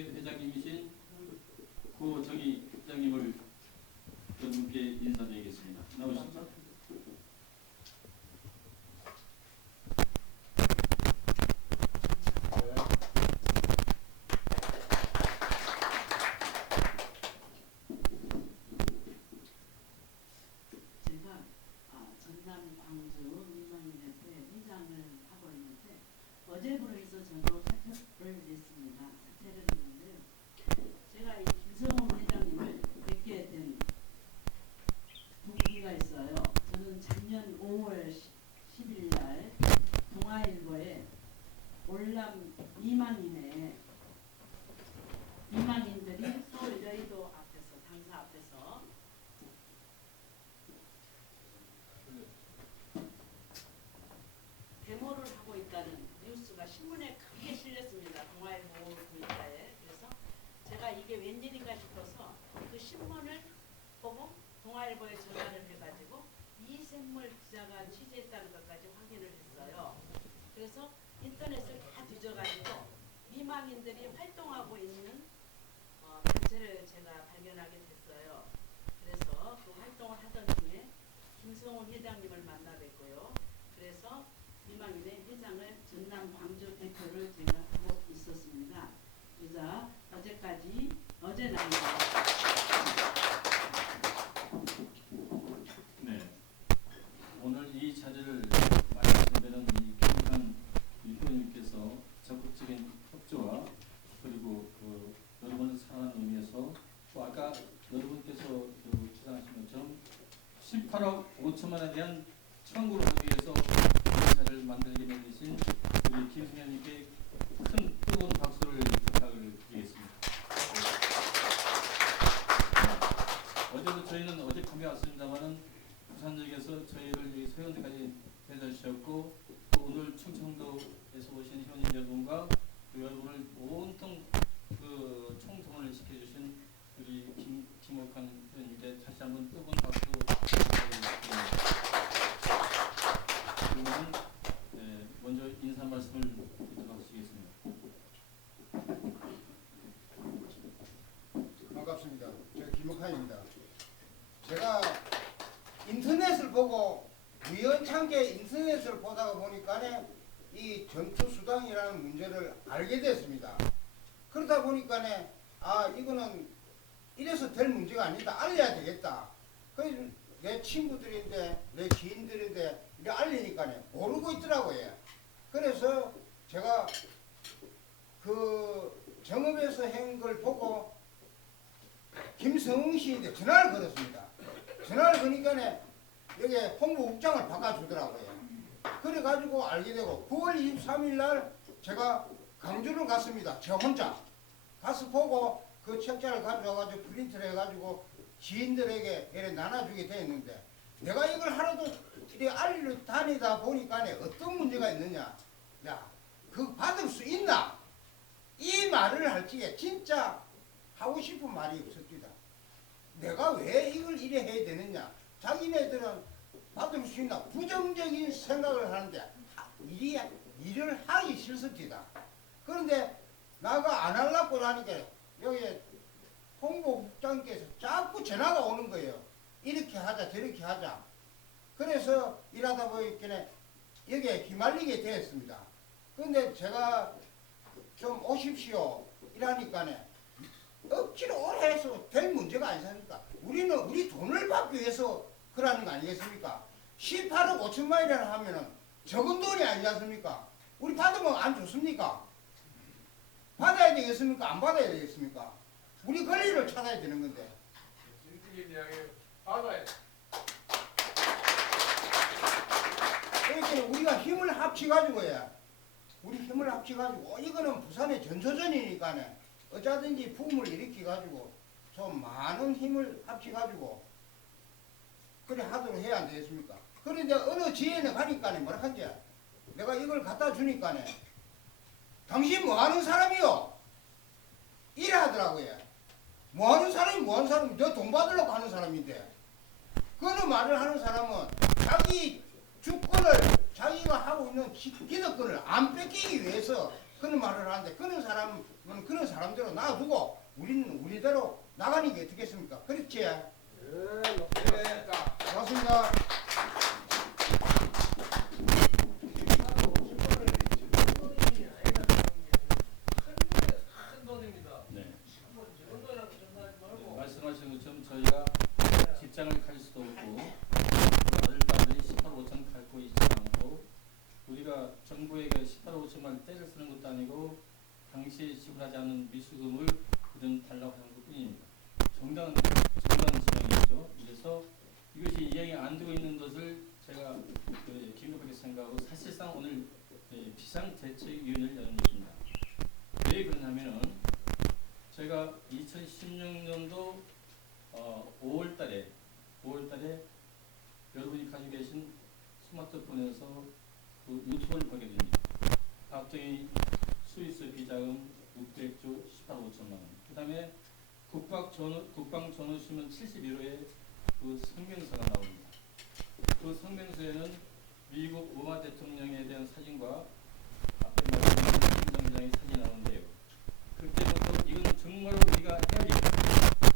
회장님이신 구정희 회장님을 여러분께 인사드리겠습니다. 나오시죠. 제가 전남 광주 민방위원회 회장을 하고 있는데 어제부로 해서 저도 사퇴를 냈습니다. 사퇴를 했는데요. 제가 이 김성훈 회장님을 뵙게 된 동기가 있어요. 저는 작년 5월 10일 날 동아일보에 월남 미망인들이 서울 여의도 앞에서 당사 앞에서 데모를 하고 있다는 뉴스가 신문에 크게 실렸습니다. 동아일보 글자에. 그래서 제가 이게 웬일인가 싶어서 그 신문을 보고 동아일보에 전화를 해가지고 이생물 기자가 취재했다는 것까지 확인을 했어요. 그래서 인터넷을 다 뒤져가지고 미망인들이 활동하고 있는 단체를 제가 발견하게 됐어요. 그래서 그 활동을 하던 중에 김성훈 회장님을 만나 뵙고요. 그래서 미망인의 회장을 전남 광주 대표를 제가 하고 있었습니다. 그래서 어제 날입니다. 네. 오늘 이 자리를 마련하신 데는 이 김한 의원님께서 적극적인 협조와 그리고 여러분을 사랑하는 의미에서 또 아까 여러분께서 주장하신 것처럼 18억 5천만 원에 대한 청구를 하기 위해서 이 자리를 만들게 되신 우리 김승현님께 큰 뜨거운 박수를 부탁을 드리겠습니다. 어제도 저희는 어젯밤에 왔습니다만은 부산 지역에서 저희를 서현대까지 데려다 주셨고 또 오늘 충청도에서 오신 현인 여러분과 여러분을 온통 총동원을 시켜주신 우리 김옥환 의원님께 다시 한번 뜨거운 박수 부탁드립니다. 그러면 먼저 인사 말씀을 드리도록 하시겠습니다. 반갑습니다. 제가 김옥환입니다. 제가 인터넷을 보고 우연찮게 인터넷을 보다가 보니까 이 전투수당이라는 문제를 알게 됐습니다. 그러다 보니까 이거는 이래서 될 문제가 아니다. 알려야 되겠다. 그래서 내 친구들인데 내 지인들인데 이렇게 알리니까 모르고 있더라고요. 그래서 제가 그 정읍에서 한 걸 보고 김성웅 씨인데 전화를 걸었습니다. 전화를 거니까 여기 홍보국장을 바꿔주더라고요. 그래가지고 알게 되고 9월 23일 날 제가 강주를 갔습니다. 저 혼자 가서 보고 그 책자를 가져와가지고 프린트를 해가지고 지인들에게 이렇게 나눠주게 되었는데 내가 이걸 하루도 이렇게 알리러 다니다 보니까 어떤 문제가 있느냐. 야, 그거 받을 수 있나? 이 말을 할 적에 진짜 하고 싶은 말이 없었습니다. 내가 왜 이걸 이래 해야 되느냐. 자기네들은 받을 수 있나 부정적인 생각을 하는데 일을 하기 싫습니다. 그런데 나가 안 하려고 하니까 여기 홍보국장께서 자꾸 전화가 오는 거예요. 이렇게 하자 저렇게 하자. 그래서 일하다 보니까 여기에 휘말리게 되었습니다. 그런데 제가 좀 오십시오 이러니까 억지로 오래 해서 될 문제가 아니십니까? 우리는 우리 돈을 받기 위해서 그러는 거 아니겠습니까? 18억 5천만이라 하면은 적은 돈이 아니지 않습니까? 우리 받으면 안 좋습니까? 받아야 되겠습니까? 안 받아야 되겠습니까? 우리 권리를 찾아야 되는 건데. 그러니까 우리가 힘을 합치가지고야. 우리 힘을 합치가지고 이거는 부산의 전초전이니까 어쩌든지 붐을 일으켜가지고 좀 많은 힘을 합치가지고 그래 하도록 해야 안 되겠습니까? 그런데 어느 지혜는 가니까 뭐라 하지? 내가 이걸 갖다 주니까 당신 뭐 하는 사람이요? 이래 하더라고요. 뭐 하는 사람이 너 돈 받으려고 하는 사람인데 그런 말을 하는 사람은 자기 주권을 자기가 하고 있는 기득권을 안 뺏기기 위해서 그런 말을 하는데 그런 사람은 그런 사람대로 놔두고 우리는 우리대로 나가는 게 어떻겠습니까? 그렇지? 네, 고맙습니다. 네. 말씀하신 것처럼 저희가 직장을 갈 수도 없고 아들 딸들이 18, 5천 갖고 있지 않고 우리가 정부에게 18, 5천만 떼를 쓰는 것도 아니고 당시에 지불하지 않은 미수금을 그들은 달라고 하는 것뿐입니다. 정당한 지명이죠. 그래서 이것이 이행이 안 되고 있는 것을 제가 긴급하게 생각하고 사실상 오늘 비상대책위원회를 여는 것입니다. 왜 그러냐면은 제가 2016년도 5월달에 여러분이 가지고 계신 스마트폰에서 그 유튜브를 보게 됩니다. 박정희 스위스 비자금 600조 18, 5천만 원. 그 다음에 국방전후신문 71호에 그 성명서가 나옵니다. 그 성명서에는 미국 오바마 대통령에 대한 사진과 앞에 말씀드린 김정일 회장의 사진이 나오는데요. 그때부터 이건 정말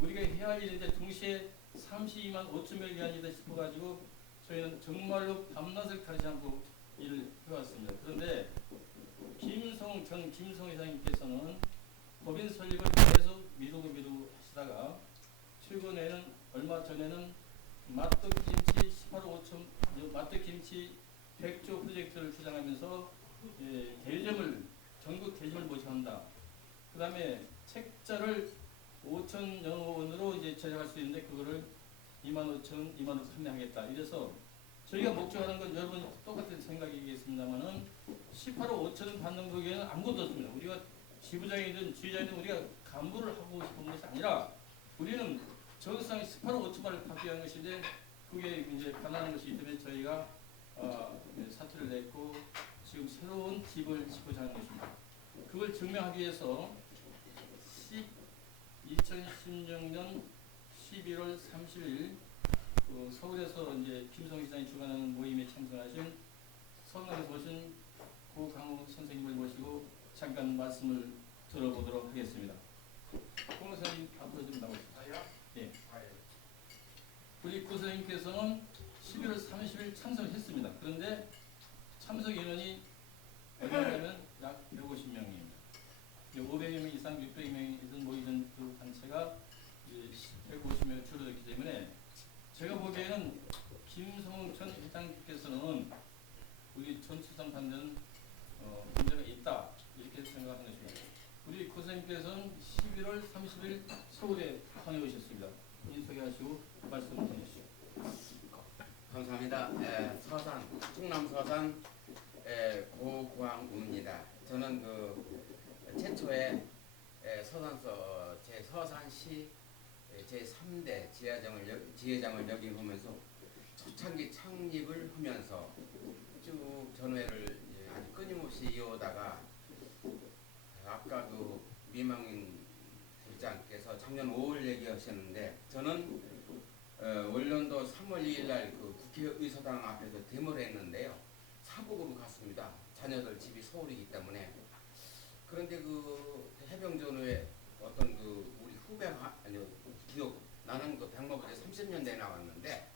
우리가 해야 할 일인데 동시에 32만 5천 명이 아니다 싶어가지고 저희는 정말로 밤낮을 가리지 않고 일을 해왔습니다. 그런데 김성 회장님께서는 법인 설립을 계속 미루고 하시다가 최근에는 얼마 전에는 마떡김치 18호 5천 마떡김치 100조 프로젝트를 주장하면서 전국 대점을 모집한다. 그 다음에 책자를 5천여 원으로 이제 제작할 수 있는데 그거를 2만 5천 판매하겠다. 이래서 저희가 목적하는 건 여러분 똑같은 생각이겠습니다만은 18호 5천 받는 거기에는 아무것도 없습니다. 우리가 지부장이든 지휘장이든 우리가 간부를 하고 싶은 것이 아니라 우리는 정상 18호 5천만을 받기 위한 것인데 그게 이제 가난한 것이기 때문에 저희가 사퇴를 냈고 지금 새로운 집을 짓고자 하는 것입니다. 그걸 증명하기 위해서 2016년 11월 30일 서울에서 이제 김성 시장이 주관하는 모임에 참석하신 서울에서 오신 고강우 선생님을 모시고 잠깐 말씀을 들어보도록 하겠습니다. 고 선생님 앞으로 좀 나오십시오. 예. 우리 고 선생님께서는 11월 30일 참석했습니다. 그런데 참석 인원이 얼마냐면 약 150명입니다. 500명 이상 600명 이상 모이던 그 단체가 150명 줄어들기 때문에 제가 보기에는 김성천 회장님께서는 우리 전투상 받는 문제가 있다 이렇게 생각하는 것입니다. 우리 고 선생님께서는 11월 30일 서울에 다녀오셨습니다. 소개하시고 말씀 해주시죠. 감사합니다. 충남 서산 고구항우입니다. 저는 최초에 서산서 서산시 제3대 지회장을 역임하면서 초창기 창립을 하면서 쭉 전회를 아주 끊임없이 이어오다가 아까 미망인 부장께서 작년 5월 얘기하셨는데 저는 원년도 3월 2일 날 국회의사당 앞에서 데모를 했는데요. 사복으로 갔습니다. 자녀들 집이 서울이기 때문에. 그런데 해병전후에 어떤 우리 후배가 기억 나는 백마부대 30년대에 나왔는데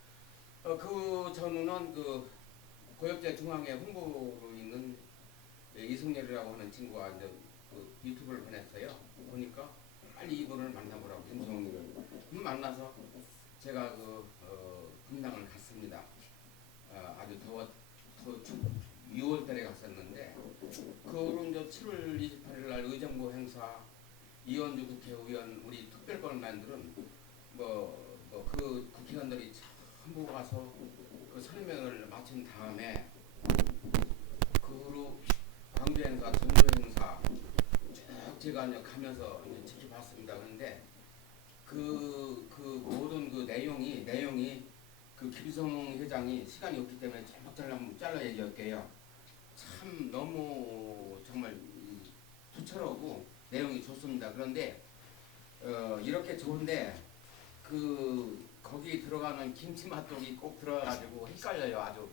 그 전후는 고엽제 중앙회 홍보로 있는 이승열이라고 하는 친구가 이제 유튜브를 보냈어요. 보니까 빨리 이분을 만나보라고 김성희를 만나서 제가 분당을 갔습니다. 아주 춥 6월달에 갔었는데 그로 이제 7월 28일 날 의정부 행사 이현주 국회의원 우리 특별권만들은 그 국회의원들이 전부 가서 그 설명을 마친 다음에 그 후로 광주 행사, 전주 행사 쭉 제가 이제 가면서 이제 지켜봤습니다. 그런데 모든 내용이 김성 회장이 시간이 없기 때문에 잘라 얘기할게요. 참 너무 정말 부처하고 내용이 좋습니다. 그런데 이렇게 좋은데 거기 들어가는 김치 맛독이 꼭 들어가가지고 헷갈려요. 아주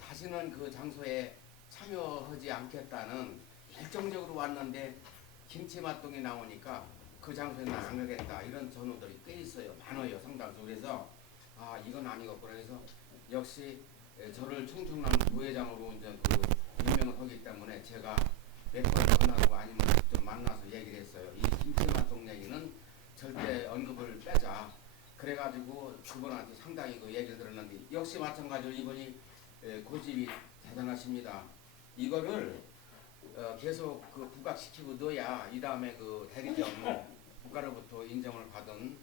다시는 그 장소에 참여하지 않겠다는 결정적으로 왔는데 김치맛동이 나오니까 그 장소에 나 안 가겠다 이런 전우들이 꽤 있어요. 많아요. 상당수. 그래서 아 이건 아니겠구나. 그래서 역시 저를 충청남 부회장으로 이제 그 임명을 하기 때문에 제가 몇 번 전화하고 아니면 직접 만나서 얘기를 했어요. 이 김치맛동 얘기는 절대 언급을 빼자. 그래가지고 그분한테 상당히 그 얘기를 들었는데 역시 마찬가지로 이분이 고집이 대단하십니다. 이거를 계속 그 부각시키고 넣어야 이 다음에 그 대리점 국가로부터 인정을 받은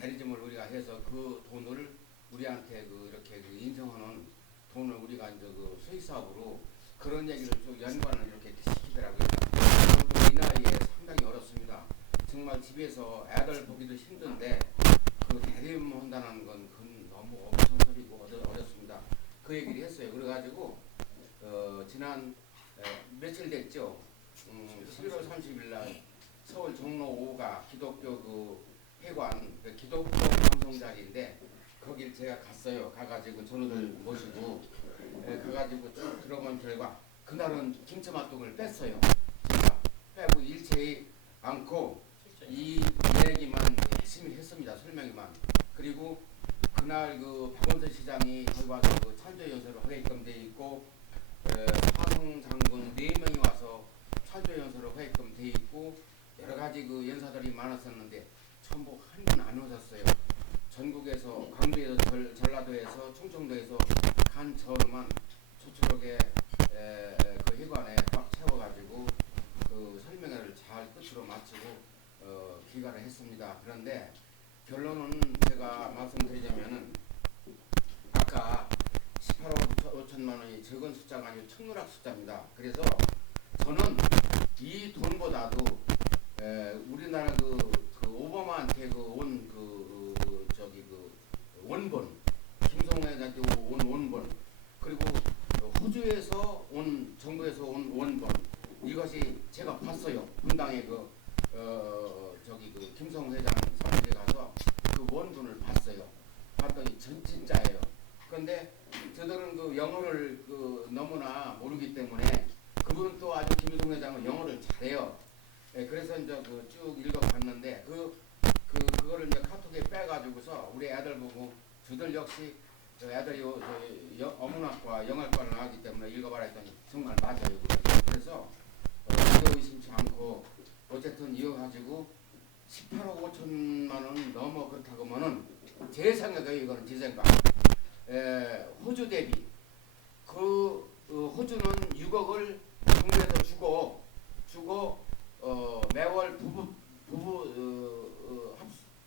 대리점을 우리가 해서 그 돈을 우리한테 그 이렇게 그 인정하는 돈을 우리가 이제 그 수익 사업으로 그런 얘기를 쭉 연관을 이렇게 시키더라고요. 이 나이에 상당히 어렵습니다. 정말 집에서 애들 보기도 힘든데 그 대리점 한다는 건 그건 너무 엄청 소리고 어렵습니다. 그 얘기를 했어요. 그래가지고 지난 며칠 됐죠. 11월 30일 날 서울 종로 5가 기독교 그 회관 그 기독교 방송 자리인데 거길 제가 갔어요. 가가지고 전우들 모시고 가가지고 쭉 들어본 결과 그날은 김치맛동을 뺐어요. 제가 빼고 일체히 않고 이 얘기만 열심히 했습니다. 설명이만. 그리고 그날 그 박원순 시장이 거기 와서 그 찬조 연설을 하게끔 돼 있고 화성 장군 4명이 와서 찬조 연설을 하게끔 돼 있고 여러 가지 그 연사들이 많았었는데 전부 한 분 안 오셨어요. 전국에서 강주에서 전라도에서 충청도에서 간 저로만 초초하게 그 회관에 꽉 채워가지고 그 설명회를 잘 끝으로 마치고 귀가를 했습니다. 그런데 결론은 제가 말씀드리자면은 아까 18억 5천만 원이 적은 숫자가 아니고 천누락 숫자입니다. 그래서 저는 이 돈보다도 우리나라 그 오바마한테 그 원본 김성애한테 온 원본 그리고 호주에서 온 정부에서 온 원본 이것이 제가 봤어요. 분당에 그 김성 회장 사무실에 가서 그 원본을 봤어요. 봤더니 진짜예요. 그런데 저들은 그 영어를 그 너무나 모르기 때문에 그분은 또 아주 김성 회장은 영어를 잘해요. 그래서 이제 그 쭉 읽어봤는데 그거를 이제 카톡에 빼가지고서 우리 애들 보고 저들 역시 애들이 어문학과 영어과를 나왔기 때문에 읽어봐라 했더니 정말 맞아요. 그래서 의심치 않고 어쨌든 이어가지고 18억 5천만 원 넘어 그렇다고 하면은 제 생각에 이거는 제 생각. 호주 대비 호주는 6억을 정부에서 주고 매월 부부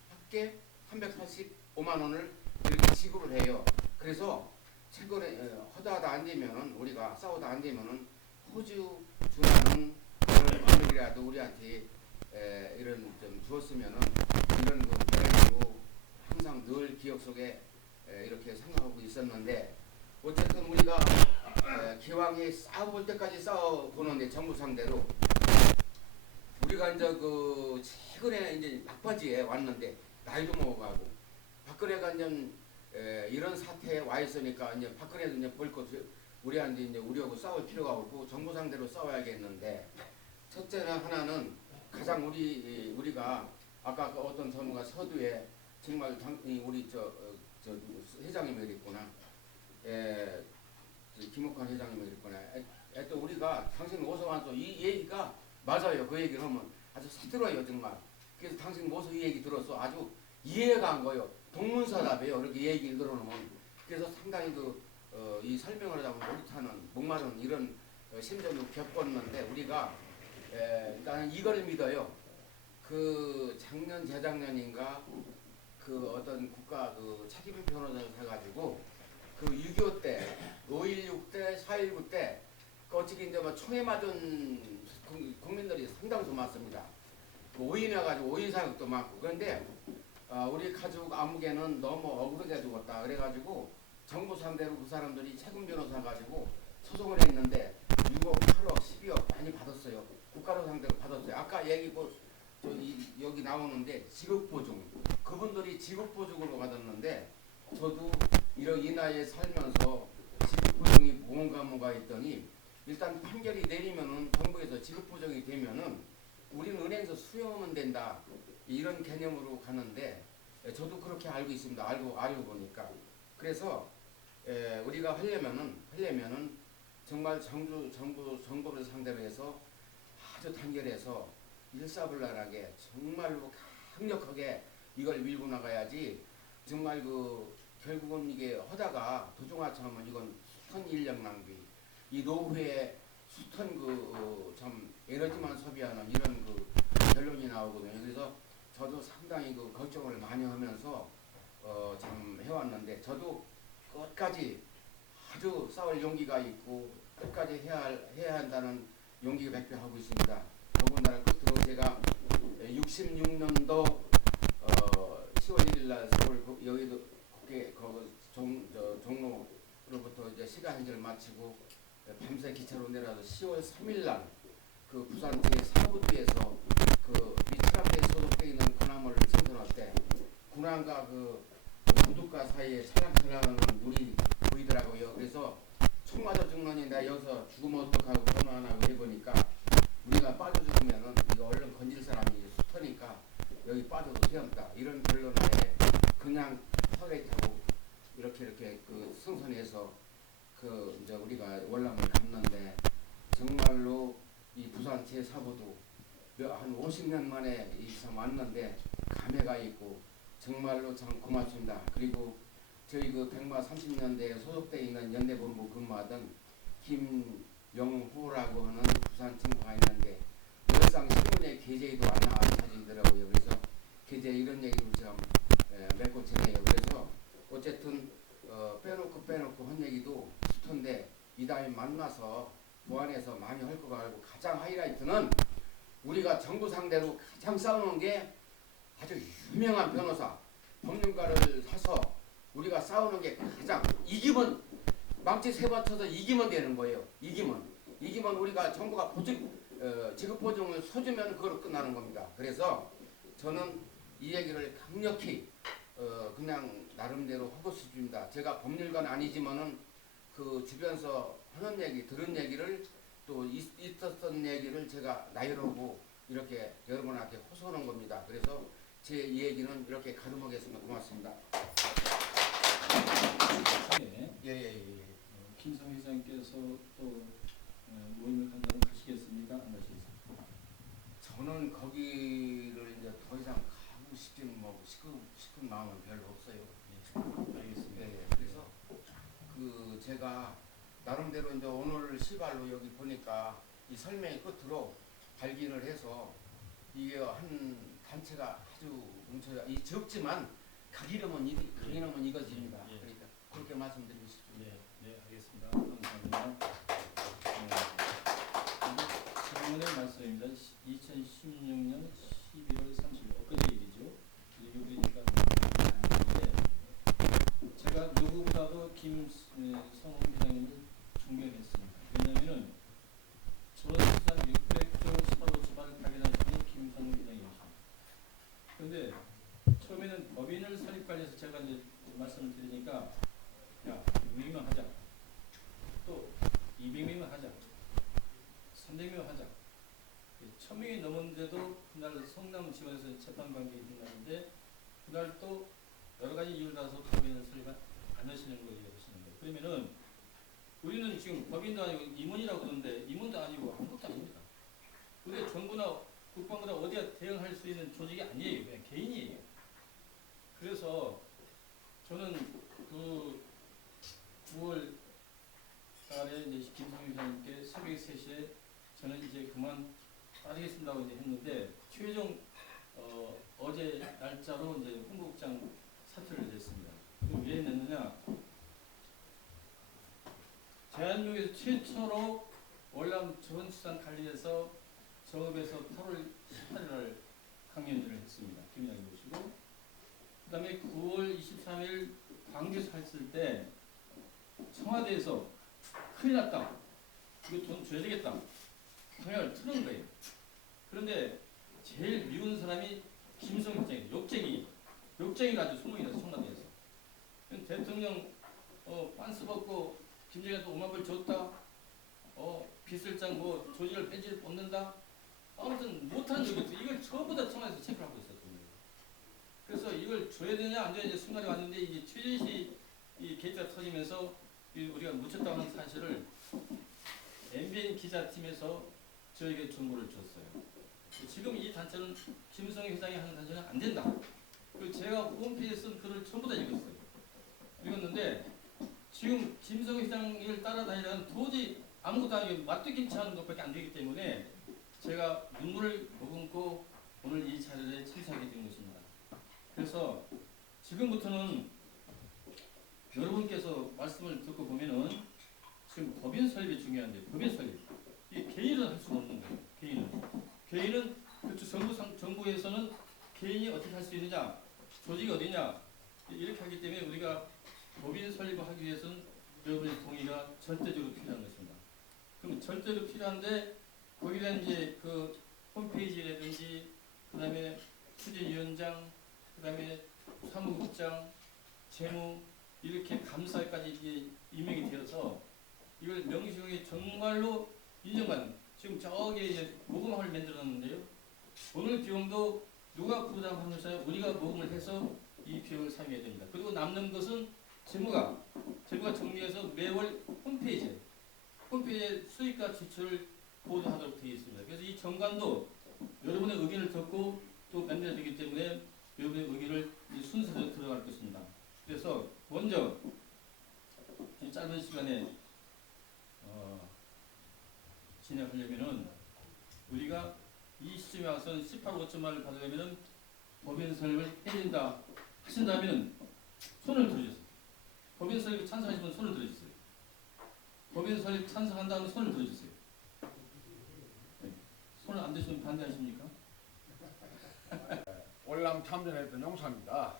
합계 345만 원을 이렇게 지급을 해요. 그래서 최근에 허다하다 안 되면은 우리가 싸우다 안 되면은 호주 주라는 금액이라도 우리한테 이런 좀 주었으면은 이런 그 배려로 항상 늘 기억 속에 이렇게 생각하고 있었는데 어쨌든 우리가 기왕에 싸워볼 때까지 싸워보는데 정부 상대로 우리가 이제 그 최근에 이제 막바지에 왔는데 나이도 먹어가고 박근혜가 이제 이런 사태에 와 있으니까 이제 박근혜도 이제 볼것 우리한테 이제 우리하고 싸울 필요가 없고 정부 상대로 싸워야겠는데 첫째는 하나는 가장 우리가 아까 그 어떤 전우가 서두에 정말 우리 저 회장님이 그랬구나. 김옥환 회장님이 그랬구나. 또 우리가 당신 어서 와서 이 얘기가 맞아요. 그 얘기를 하면 아주 새들어요 정말. 그래서 당신 모습 이 얘기 들어서 아주 이해가 안 가요. 동문서답이에요. 이렇게 얘기를 들어놓으면. 그래서 상당히 이 설명을 하다 보면 옳다는 목마른 이런 심정을 겪었는데 우리가 나는 이걸 믿어요. 그 작년 재작년인가 그 어떤 국가 그 책임 변호사를 해가지고 그 6.25 때, 5.16 때, 4.19 때 어떻게 이제 뭐 총에 맞은 국민들이 상당수 많습니다. 오인해가지고 오인 사격도 많고 그런데 우리 가족 아무개는 너무 억울하게 죽었다. 그래가지고 정부 상대로 그 사람들이 책임 변호사 가지고 소송을 했는데 6억, 8억, 12억 많이 받았어요. 국가로 상대로 받았어요. 아까 얘기 여기 나오는데 지급보증 그분들이 지급보증으로 받았는데 저도 이 나이에 살면서 지급보증이 뭔가 했더니 일단 판결이 내리면은 정부에서 지급 보정이 되면은 우리는 은행에서 수령하면 된다 이런 개념으로 가는데 저도 그렇게 알고 있습니다. 알고 보니까 그래서 우리가 하려면은 정말 정부를 상대로 해서 아주 단결해서 일사불란하게 정말로 강력하게 이걸 밀고 나가야지 정말 결국은 이게 하다가 도중하차하면 이건 숱한 인력 낭비 이 노후에 숱한 참 에너지만 소비하는 이런 결론이 나오거든요. 그래서 저도 상당히 걱정을 많이 하면서 참 해왔는데 저도 끝까지 아주 싸울 용기가 있고 끝까지 해야 한다는 용기가 백배하고 있습니다. 더군다나 끝으로 제가 66년도 10월 1일 날 서울 여의도 국회 종로로부터 이제 시간 행정을 마치고 밤새 기차로 내려서 10월 3일 날 부산 제4부두에서 미트라트에 소속되어 있는 군함을 선전할 때 군함과 부둣가 사이에 찰랑찰랑하는 물이 보이더라고요. 그래서 총 맞아 죽는데 여기서 죽으면 어떡하고 전화 안 하고 해보니까 우리가 빠져 죽으면은 이거 얼른 건질 사람이 숱하니까 여기 빠져도 소용없다 이런 결론하에 그냥 화를 타고 이렇게 승선해서 이제 우리가 월남을 갔는데 정말로 이 부산 제4부도 한 50년 만에 이상 왔는데 감회가 있고 정말로 참 고맙습니다. 그리고 저희 백마 30년대에 소속되어 있는 연대본부 근무하던 김영호라고 하는 부산 친구가 있는데 늘상 신문에 게재도 안 나와 사진이더라고요. 그래서 게재 이런 얘기도 좀 맺고 지내요. 그래서 어쨌든 빼놓고 한 얘기도 숱한데 이 다음에 만나서 보완해서 많이 할 것 같고 가장 하이라이트는 우리가 정부 상대로 가장 싸우는 게 아주 유명한 변호사 법률가를 사서 우리가 싸우는 게 가장 이기면 망치 3번 쳐서 이기면 되는 거예요. 이기면 우리가 정부가 지급 보증을 서주면 그걸로 끝나는 겁니다. 그래서 저는 이 얘기를 강력히 그냥 나름대로 하고 싶습니다. 제가 법률가는 아니지만은 주변에서 하는 얘기, 들은 얘기를 또 있었던 얘기를 제가 나열하고 이렇게 여러분한테 호소하는 겁니다. 그래서 제 얘기는 이렇게 가름하겠습니다. 고맙습니다. 예. 김성 회장께서 또 모임을 간다면 가시겠습니까? 안 가시겠습니까? 저는 거기를 이제 더 이상 가고 싶은 싶은 마음은 별로 없어요. 알겠습니다. 예. 그래서 제가 나름대로 이제 오늘 시발로 여기 보니까 이 설명의 끝으로 발견을 해서 이게 한 단체가 아주 뭉쳐요. 이 적지만 가기름은 이것입니다. 예. 그러니까 그렇게 말씀드리고 싶습니다. 네, 알겠습니다. 감사합니다. 질문의 말씀입니다. 2016년 11월 30일 엊그제 일이죠. 그러니까 제가 누구보다도 김성훈 회장님을 존경했습니다. 왜냐하면은 전산 600조 사로 주발을 발견하신 분이 김성훈 회장이었습니다. 그런데 처음에는 법인을 설립 관련해서 제가 이제 말씀을 드리니까 야 100명이면 하자, 또 200명이면 하자, 300명 하자. 1000명이 넘었는데도 그날 성남 지원에서 재판 관계가 있는데 그날 또 여러 가지 이유를 따라서 법인을 설립 안 하시는 걸 얘기하시는 거예요. 그러면은 우리는 지금 법인도 아니고 임원이라고 그러는데 임원도 아니고 아무것도 아닙니다. 근데 정부나 국방부나 어디가 대응할 수 있는 조직이 아니에요. 그냥 개인이에요. 그래서 저는 9월 달에 이제 김성희 회장님께 새벽 3시에 저는 이제 그만 빠지겠습니다고 이제 했는데 최종 어제 날짜로 이제 홍보국장 사퇴를 했습니다. 왜 냈느냐? 대한민국에서 최초로 월남 전수산 관리해서 정읍에서 8월 18일 강연회를 했습니다. 김장님 모시고 그 다음에 9월 23일 광주에서 했을 때 청와대에서 큰일 났다. 이거 돈 줘야 되겠다. 방향을 트는 거예요. 그런데 제일 미운 사람이 김성 회장이에요. 욕쟁이가 아주 소문이 나서 청와대에서. 대통령 빤스 벗고 김정일한테 5만 불 줬다. 비설장 뭐 조직을 뺀지를 뽑는다. 아무튼 못하는 적이 없어. 이걸 전부 다 청와대에서 체크를 하고 있었던 거예요. 그래서 이걸 줘야 되냐 안 줘야 되냐 순간에 왔는데 이게 최진실 이 게이트가 터지면서 우리가 묻혔다고 하는 사실을 MBN 기자팀에서 저에게 정보를 줬어요. 지금 이 단체는 김성희 회장이 하는 단체는 안 된다. 그리고 제가 홈페이지에 쓴 글을 전부 다 읽었어요. 읽었는데 지금 김성희 회장을 따라다니다는 도저히 아무것도 아니고 맞대김치 하는 것밖에 안 되기 때문에 제가 눈물을 머금고 오늘 이 자리에 참석하게 된 것입니다. 그래서 지금부터는 여러분께서 말씀을 듣고 보면은 지금 법인 설립이 중요한데 법인 설립 이 개인은 할 수가 없는 거예요. 개인은 그렇죠. 정부에서는 개인이 어떻게 할 수 있느냐 조직이 어디냐 이렇게 하기 때문에 우리가 법인 설립을 하기 위해서는 여러분의 동의가 절대적으로 필요한 것입니다. 그럼 절대로 필요한데 거기에 대한 이제 그 홈페이지라든지 그다음에 추진위원장 그다음에 사무국장 재무 이렇게 감사까지 이제 임명이 되어서 이걸 명시하게 정말로 인정받는 지금 저기 이제 모금함을 만들었는데요. 오늘 비용도 누가 부담하면서 우리가 모금을 해서 이 비용을 사용해야 됩니다. 그리고 남는 것은 재무가 정리해서 매월 홈페이지에 수익과 지출을 보도하도록 되어 있습니다. 그래서 이 정관도 여러분의 의견을 듣고 또 만들어야 되기 때문에 여러분의 의견을 순서대로 들어갈 것입니다. 그래서 먼저 이 짧은 시간에 진행하려면은 우리가 이 시점에 와서는 18, 5천만을 받으려면은 법인 설립을 해야 된다 하신다면은 손을 들어주세요. 법인 설립 찬성하시면 손을 들어주세요. 법인 설립 찬성한다면 손을 들어주세요. 네. 손을 안 드시면 반대하십니까? 월남 참전했던 용사입니다.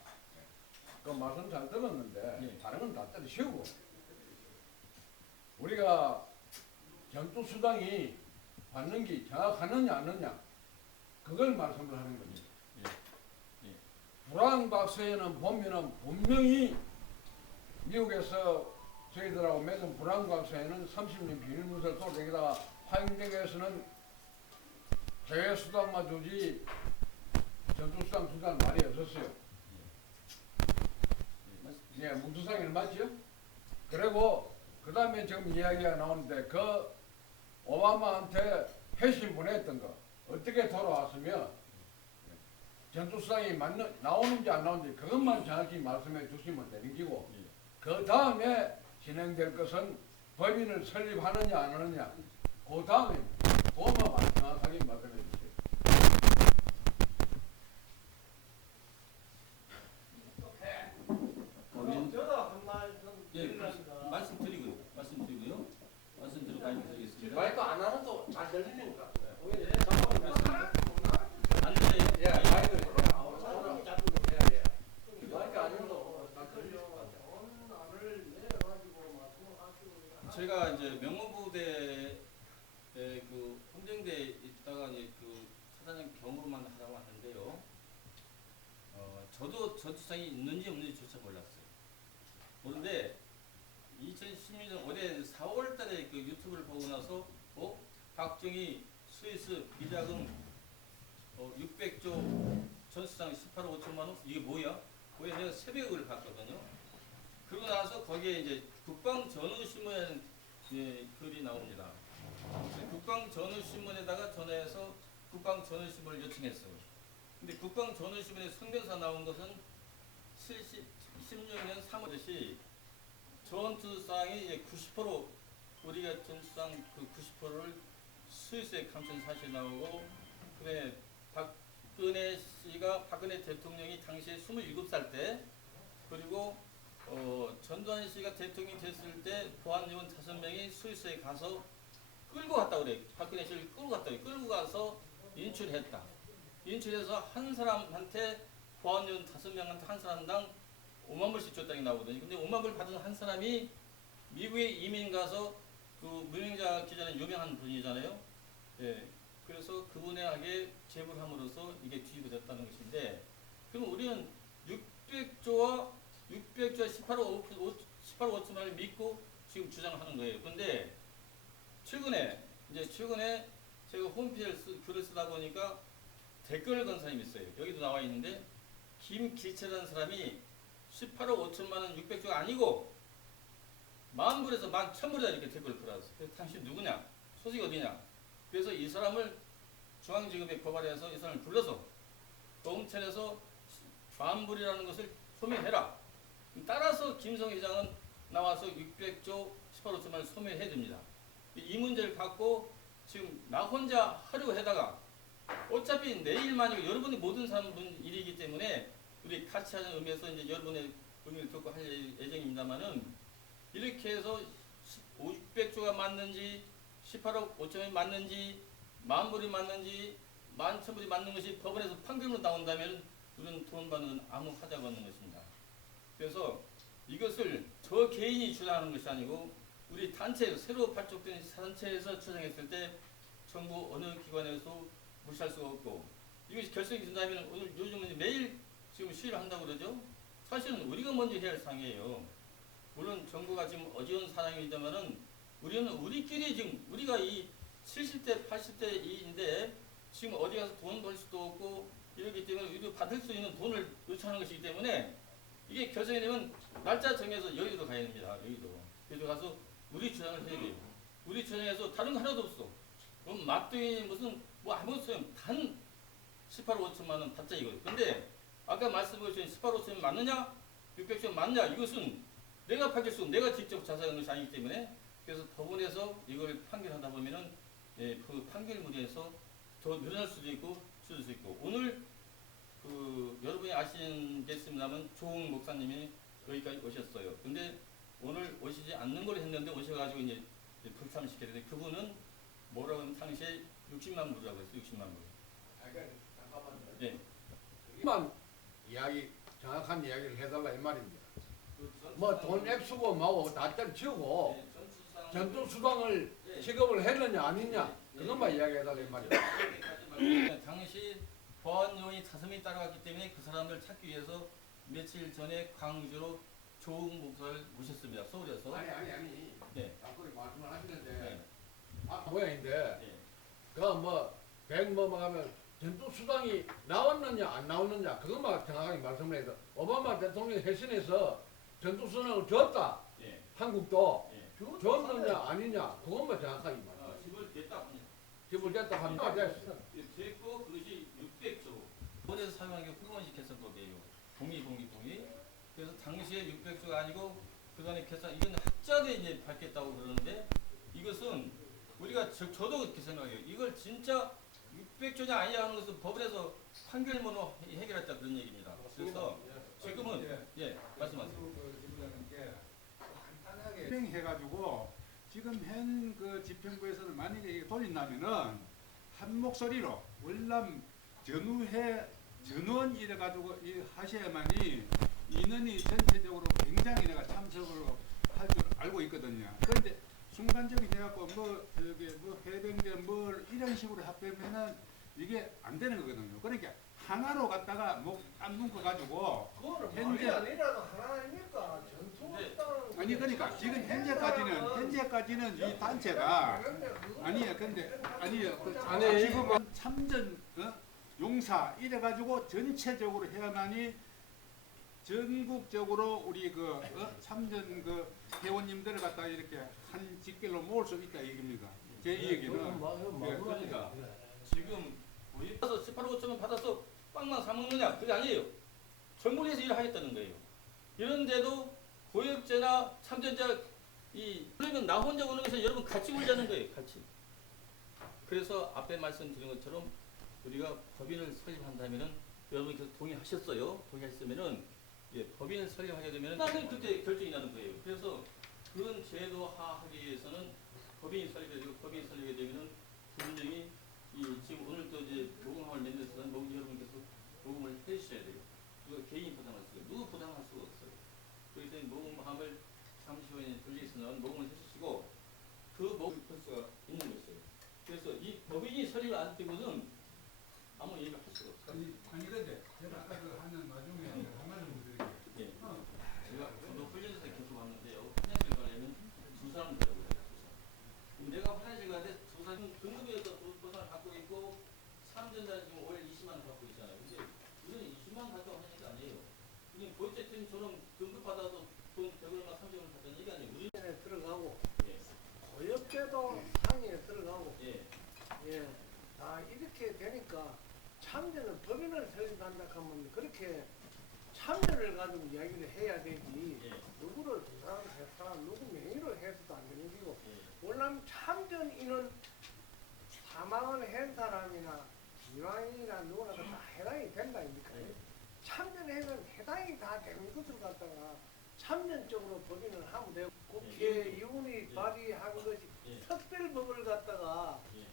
그 말씀 잘 들었는데 예. 다른 건 다 때려치우고 우리가 전투수당이 받는 게 정확하느냐 안 하느냐 그걸 말씀을 하는 겁니다. 불황박스에는 보면은 분명히 미국에서 저희들하고 맺은 불황박스에는 30년 비밀문서를 또 여기다가 화행대교에서는 해외 수당만 주지 전투수당 주다는 말이 없었어요. 예, 문수상에는 맞죠? 그리고 그 다음에 지금 이야기가 나오는데 그 오바마한테 회신 보냈던 거 어떻게 돌아왔으며 전투수당이 나오는지 안 나오는지 그것만 정확히 말씀해 주시면 되는 거고 그 다음에 진행될 것은 법인을 설립하느냐 안 하느냐 그 다음에 그것만 정확하게 말씀해 주세요. 예, 말씀드리고요. 말씀드리겠습니다. 마이크 안 하는 또 잘 들리는 것 같아요. 안 들려요? 예, 마이크 마이크 안 해도 잘 들리는 것 같아요. 제가 이제 명무부대에 그 헌정대에 있다가 이제 그 사단장 경험만 하다가 왔는데요. 저도 전투상이 있는지 없는지조차 몰랐어요. 그런데 2016년 올해 4월달에 그 유튜브를 보고 나서 박정희 스위스 비자금 600조 전수상 18억 5천만 원 이게 뭐야? 거기에 내가 새벽을 봤거든요. 그러고 나서 거기에 이제 국방전후신문에 글이 나옵니다. 국방전후신문에다가 전화해서 국방전후신문을 요청했어요. 근데 국방전후신문에 성명서 나온 것은 16년 3월시 전투상이 이제 90% 우리가 전투상 그 90%를 스위스에 감춘 사실이 나오고 그다음에 박근혜 대통령이 당시에 27살 때 그리고 전두환 씨가 대통령이 됐을 때 보안요원 5명이 스위스에 가서 끌고 갔다 그래. 박근혜 씨를 끌고 갔다 그래. 끌고 가서 인출했다. 인출해서 한 사람한테 보안요원 5명한테 한 사람당 5만 불씩 줬다는 게 나오거든요. 근데 5만 불 받은 한 사람이 미국에 이민 가서 그 무명자 기자는 유명한 분이잖아요. 예. 그래서 그분에게 제보함으로써 이게 뒤집어졌다는 것인데, 그럼 우리는 600조와 18억 5천만을 믿고 지금 주장하는 거예요. 그런데 최근에 이제 최근에 제가 홈페이지를 글을 쓰다 보니까 댓글을 건 사람이 있어요. 여기도 나와 있는데 김기철이라는 사람이 18억 5천만 원 600조가 아니고 10,000불에서 11,000불이다 이렇게 댓글을 걸었어요. 그래서 당신 누구냐? 소속이 어디냐? 그래서 이 사람을 중앙지검에 고발해서 이 사람을 불러서 검찰에서 10,000불이라는 것을 소명해라. 따라서 김성 회장은 나와서 600조 18억 5천만 원을 소명해야 됩니다. 이 문제를 갖고 지금 나 혼자 하려고 하다가 어차피 내일만이고 여러분이 모든 사람 일이기 때문에 우리 같이 하는 의미에서 이제 여러분의 의미를 듣고 할 예정입니다만은 이렇게 해서 600조가 맞는지 18억 5천이 맞는지 10,000불이 맞는지 11,000불이 맞는 것이 법원에서 판결로 나온다면 우리는 돈 받는 아무 하자가 없는 것입니다. 그래서 이것을 저 개인이 주장하는 것이 아니고 우리 단체 새로 발족된 단체에서 주장했을 때 정부 어느 기관에서 무시할 수가 없고 이것이 결정이 된다면 오늘 요즘은 매일 지금 시위를 한다고 그러죠. 사실은 우리가 먼저 해야 할 상이에요. 물론 정부가 지금 어지러운 상황입니다만은 우리는 우리끼리 지금 우리가 이 70대 80대인데 지금 어디 가서 돈 벌 수도 없고 이러기 때문에 우리도 받을 수 있는 돈을 요청하는 것이기 때문에 이게 결정이 되면 날짜 정해서 여의도로 가야 됩니다. 여의도. 그래서 가서 우리 주장을 해야 돼요. 우리 주장에서 다른 거 하나도 없어. 그럼 막둥이 무슨 뭐 아무것도 없어요. 단 18억 5천만 원 받자 이거예요. 근데 아까 말씀하신 18억 5천만 맞느냐? 600조 맞냐? 이것은 내가 판결 수 내가 직접 자사한 것이 아니기 때문에 그래서 법원에서 이걸 판결하다 보면은 그 판결문에서 더 늘어날 수도 있고 줄일 수 있고 오늘 그 여러분이 아시겠습니다만 조홍 목사님이 여기까지 오셨어요. 근데 오늘 오시지 않는 걸 했는데 오셔가지고 이제 불참시켰는데 그분은 뭐라고 하면 당시에 60만 불이라고 했어요. 60만 불. 잠깐만요. 네. 만 이야기 정확한 이야기를 해달라 이 말입니다. 그 뭐 돈 액수고 뭐고 다 때려치우고 전투수당 전투수당을 지급을 했느냐 아니냐 그것만 이야기해달라 이 말이야. 당시 보안요원이 5명이 따라갔기 때문에 그 사람들 찾기 위해서 며칠 전에 광주로 조웅 목사를 모셨습니다. 서울에서. 아니. 네. 자꾸 말씀을 하시는데 네. 모양인데 네. 그뭐 100뭐 하면 전투수당이 나왔느냐 안 나왔느냐 그것만 정확하게 말씀을 해서 오바마 대통령이 회신해서 전투수당을 줬다. 네. 한국도 네. 줬느냐 아니냐 그것만 정확하게 말씀. 집을 냈다 합니다. 집을 냈다 합니다. 됐어. 됐고 그것이 600조. 본에서 사용한 게 후원식 개선법이에요. 동의. 그래서 당시에 600조가 아니고 그간의 계산 이건 학자들이 이제 밝혔다고 그러는데 이것은 우리가 저도 그렇게 생각해요. 이걸 진짜 600조냐 아니냐 하는 것은 법원에서 판결문으로 해결했다 그런 얘기입니다. 그래서 지금은 말씀하세요. 간단하게 실행해가지고 지금 현 그 집행부에서는 만약에 이게 돌린다면은 한 목소리로 월남 전후회 전원 이래가지고 하셔야만이 인원이 전체적으로 굉장히 내가 참석을 할 줄 알고 있거든요. 그런데 순간적인 해갖고 뭐 해병대 뭘 이런 식으로 합병하면은 이게 안 되는 거거든요. 그러니까 하나로 갖다가 안 묶어가지고 현재 아니라도 하나 아닙니까? 전투수당 아니 그러니까 지금 현재까지는 이 단체가 아니에요. 근데 아니에요. 지금 참전 용사 이래가지고 전체적으로 해야만이 전국적으로 우리 참전 회원님들을 갖다 이렇게 한 직결로 모을 수 있다 얘기입니다. 제 얘기는. 그러니까 지금 우리 가서 18억 5천만 받아서 빵만 사 먹느냐 그게 아니에요. 정부에서 일을 하겠다는 거예요. 이런데도 고역제나 참전자 그러면 나 혼자 오는 것은 여러분 같이 울자는 거예요. 같이. 그래서 앞에 말씀드린 것처럼 우리가 법인을 설립한다면은 여러분께서 동의하셨어요. 동의하셨으면은 법인을 설립하게 되면은 나는 그때 결정이 나는 거예요. 그래서 그런 제도화하기 위해서는 법인이 설립이 되고 법인이 설립이 되면은 분명히 지금 오늘 또 이제 모금함을 만들어서 여러분께서 모금을 해주셔야 돼요. 그거 개인이 부담할 수가 누구 부담할 수가 없어요. 그렇기 때문에 모금함을 잠시 후에 돌리겠으면 모금을 해주시고 그 모금 횟수가 있는 것이에요. 그래서 이 법인이 설립을 안 되고는 아무 얘기를 할 수가 없어요. 아니 근데 제가 아까 하는 와중에 한 말씀 드릴게요. 예. 제가 저도 훈련소에 계속 왔는데요. 화장실 가려면 두 사람 들어오고 그래요. 내가 화장실 가는데 두 사람 지금 보육자팀처럼 등급 받아도 돈 100얼마 30원 받는 얘기 아니에요. 우리 에 들어가고 예. 고역제도 상위에 들어가고 예. 예. 이렇게 되니까 참여는 법인을 설립한다 하면 그렇게 참여를 가지고 이야기를 해야 되지 예. 누구를 두 사람 세 사람 누구 명의로 해서도 안 되는 거고 예. 원래 참전 인원 사망을 한 사람이나 이왕이나 누구나 다 해당이 된다 아닙니까? 예. 참전에는 해당이 다 되는 것을 갖다가 참전적으로 법인을 하면 되고 예. 국회의원이 발의한 것이 예. 특별법을 갖다가 예.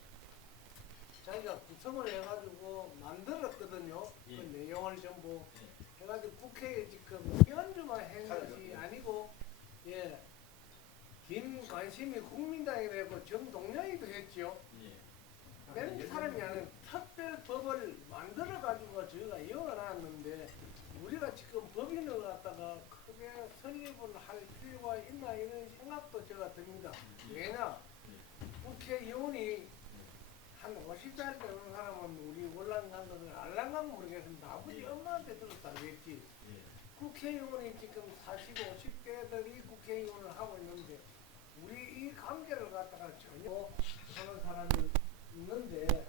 자기가 구성을 해가지고 만들었거든요. 예. 그 내용을 전부 예. 해가지고 국회에 지금 연주만 한 것이 아니고 예 김관심이 국민당이 되고 정동영이도 했죠. 예. 맨 사람이 아닌 특별법을 만들어가지고 저희가 열어놨는데 우리가 지금 법인을 갖다가 크게 설립을 할 필요가 있나 이런 생각도 제가 듭니다. 왜냐 국회의원이 한 50살 되는 사람은 우리 월남간 것을 알랑간 모르겠습니다. 아버지 엄마한테 들었다 그랬지. 예. 국회의원이 지금 40, 50대들이 국회의원을 하고 있는데 우리 이 관계를 갖다가 전혀 하는 사람이 있는데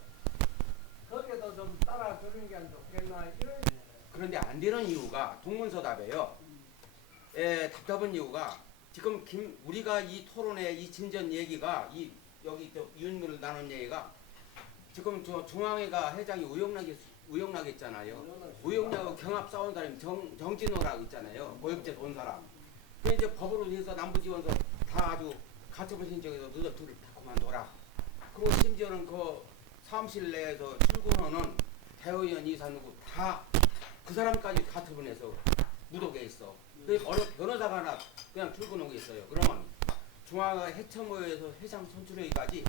거기에도 좀 따라주는 게 안 좋겠나 이런 그런데 안 되는 이유가 동문서답이에요. 답답한 이유가 지금 우리가 이 토론회 이 진전 얘기가 여기 윤미를 나눈 얘기가 지금 저 중앙회가 회장이 우영락 있잖아요. 우영락하고 경합 싸운 사람이 정진호라고 있잖아요. 모욕죄 돈 사람. 그 이제 법으로 해서 남부지원서 다 아주 가처분 신청해서 너희들 둘을 다 그만둬라. 그리고 심지어는 그 사무실 내에서 출근하는 대의원 이사 누구 다 그 사람까지 가처분해서 무독에 있어. 그 어느 변호사가 하나 그냥 출근하고 있어요. 그러면 중앙회 해처모에서 회장 선출회의까지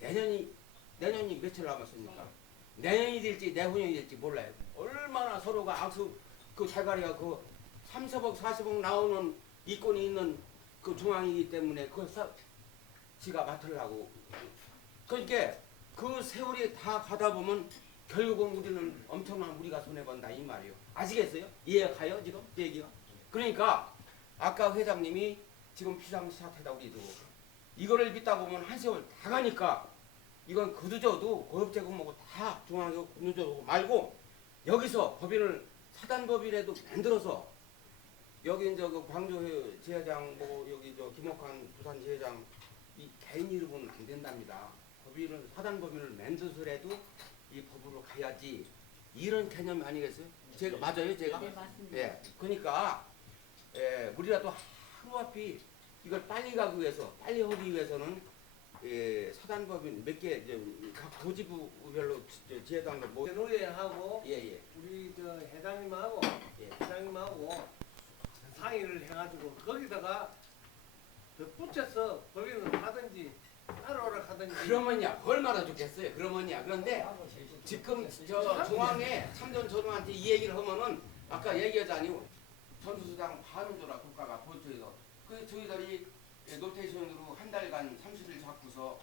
내년이 며칠 남았습니까? 내년이 될지 내후년이 될지 몰라요. 얼마나 서로가 악수 그 대가리가 그 30억 40억 나오는 이권이 있는 그 중앙이기 때문에 그걸 지가 맡으려고. 그러니까 그 세월이 다 가다 보면 결국은 우리는 엄청난 우리가 손해본다 이 말이에요. 아시겠어요? 이해가 가요 지금 얘기가? 그러니까 아까 회장님이 지금 비상사태다 우리도 이거를 믿다 보면 한 세월 다 가니까 이건 그두저도 고엽제금 뭐고 다 중앙에 늦어도 말고 여기서 법인을 사단법인에도 만들어서 여기 이제 그 광주 지회장 뭐 여기 저 김옥환 부산 지회장 이 개인 이름은 안 된답니다. 법인을 사단법인을 만들어서라도 이 법으로 가야지 이런 개념 아니겠어요? 제가 맞아요 제가? 네, 맞습니다. 예. 그러니까 우리라도 하루앞이 이걸 빨리 가기 위해서 빨리 하기 위해서는 사단법인 몇 개 각 고지부별로 지회장도 뭐 노예하고 예예 우리 저 회장님하고 예. 회장님하고 상의를 해가지고 거기다가 덧붙여서 법인을 하든지 따라오라 하든지 그러면야 얼마나 좋겠어요. 그러면야 그런데 지금 저 중앙에 참전 전우한테 이 얘기를 하면은 아까 얘기하자니 전수수당 반은 줘라 국가가 보초에서 그 저희들이 노테이션으로 한 달간 30일 잡고서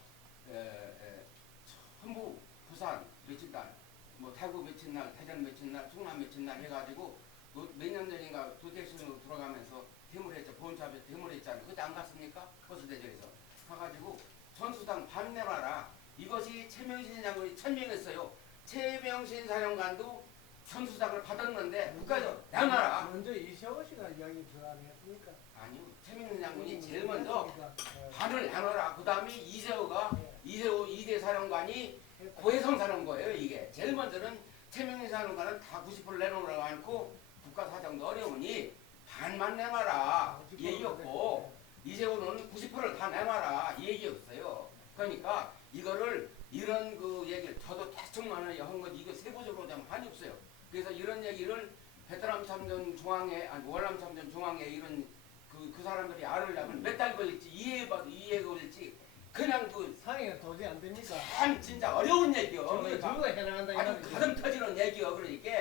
전부 부산 며칠 날, 뭐 대구 며칠 날, 대전 며칠 날, 충남 며칠 날 해가지고 몇 년 전인가 노테이션으로 들어가면서 대물했죠. 보험차에 대물했잖아요. 그때 안 갔습니까? 버스대전에서 가가지고 전수당 반 내놔라. 이것이 최명신 장군이 천명했어요. 최명신 사령관도 전수당을 받았는데 국가에서 내놔라. 먼저 이세호 씨가 이야기 안 했습니까? 아니요. 최명신 장군이 제일 먼저 예. 반을 내놔라. 그 다음에 이세호 2대 사령관이 고해성사는 거예요. 이게 제일 먼저는 최명신 사령관은 다 90% 내놓으라고 않고 국가 사정도 어려우니 반만 내놔라 이 얘기였고 이세호는 90%를 다 내놔라 이 얘기였어요. 그러니까 이거를 이런 그 얘기를 저도 대충만 한 거지 이거 세부적으로 좀 한이 없어요. 그래서 이런 얘기를 베트남 참전 중앙회 아니 월남 참전 중앙회 이런 그 사람들이 알으려면 몇 달 걸릴지 이해가 걸릴지 그냥 그 상의가 도저히 안 됩니까? 참 진짜 어려운 얘기요. 그러니까 저거 해당한다 아주 가슴 터지는 얘기요. 그러니까